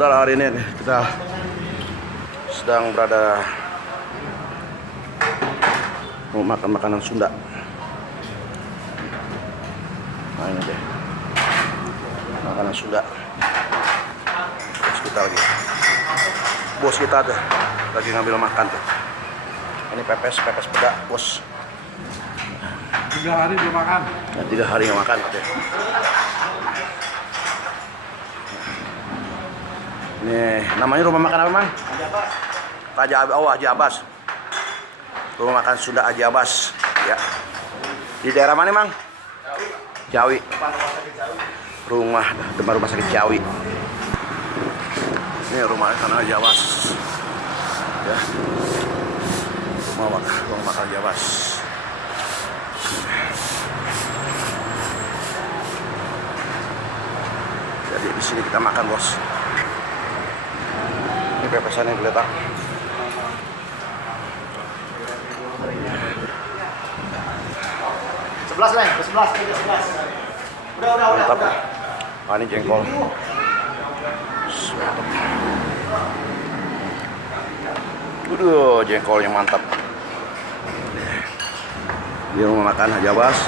Saudara, hari ini kita sedang berada mau makan makanan Sunda. Nah ini deh, makanan Sunda. Bos kita tuh lagi ngambil makan tuh. Ini pepes peda, bos. 3 hari belum makan. Ya, 3 hari nggak makan katanya. Ini namanya rumah makan apa, Mang? Haji Abbas. Rumah makan Sunda Haji Abbas. Ya. Di daerah mana, Mang? Jawi. Depan rumah sakit Jawi. Ini rumah makan Haji Abbas. Ya. Rumah makan Haji Abbas. Jadi di sini kita makan, bos. Ini pepesan yang geletak. Sebelas. Mantap. Ah, ini jengkol. Jengkolnya mantap. Di rumah makan Haji Abbas.